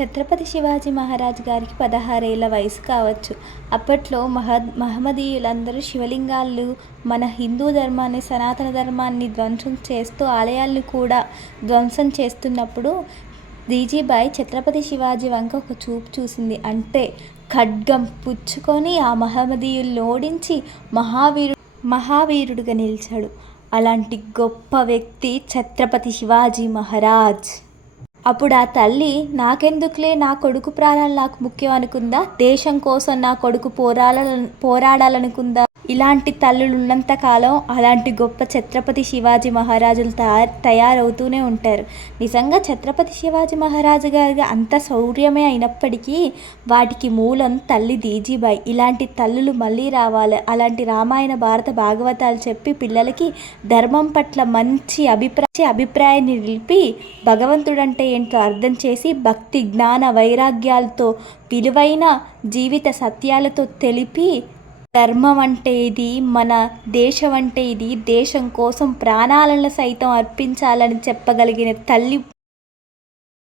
ఛత్రపతి శివాజీ మహారాజ్ గారికి 16 ఏళ్ల వయసు కావచ్చు. అప్పట్లో మహమ్మదీయులందరూ శివలింగాలు, మన హిందూ ధర్మాన్ని, సనాతన ధర్మాన్ని ధ్వంసం చేస్తూ ఆలయాలను కూడా ధ్వంసం చేస్తున్నప్పుడు జీజీబాయి ఛత్రపతి శివాజీ వంక ఒక చూపు చూసింది. అంటే ఖడ్గం పుచ్చుకొని ఆ మహమ్మదీయుల్ని ఓడించి మహావీరుడుగా నిలిచాడు. అలాంటి గొప్ప వ్యక్తి ఛత్రపతి శివాజీ మహారాజ్. అప్పుడు ఆ తల్లి నాకెందుకులే, నా కొడుకు ప్రాణాలు నాకు ముఖ్యం అనుకుందా? దేశం కోసం నా కొడుకు పోరాడాలనుకుందా? ఇలాంటి తల్లులు ఉన్నంతకాలం అలాంటి గొప్ప ఛత్రపతి శివాజీ మహారాజులు తయారవుతూనే ఉంటారు. నిజంగా ఛత్రపతి శివాజీ మహారాజు గారికి అంత శౌర్యమే అయినప్పటికీ వాటికి మూలం తల్లి జీజీబాయి. ఇలాంటి తల్లులు మళ్ళీ రావాలి. అలాంటి రామాయణ, భారత, భాగవతాలు చెప్పి పిల్లలకి ధర్మం పట్ల మంచి అభిప్రాయాన్ని నిలిపి భగవంతుడంటే ఏంటో అర్థం చేసి భక్తి, జ్ఞాన, వైరాగ్యాలతో విలువైన జీవిత సత్యాలతో తెలిపి ధర్మం అంటే ఇది, మన దేశం అంటే ఇది, దేశం కోసం ప్రాణాలను సైతం అర్పించాలని చెప్పగలిగిన తల్లి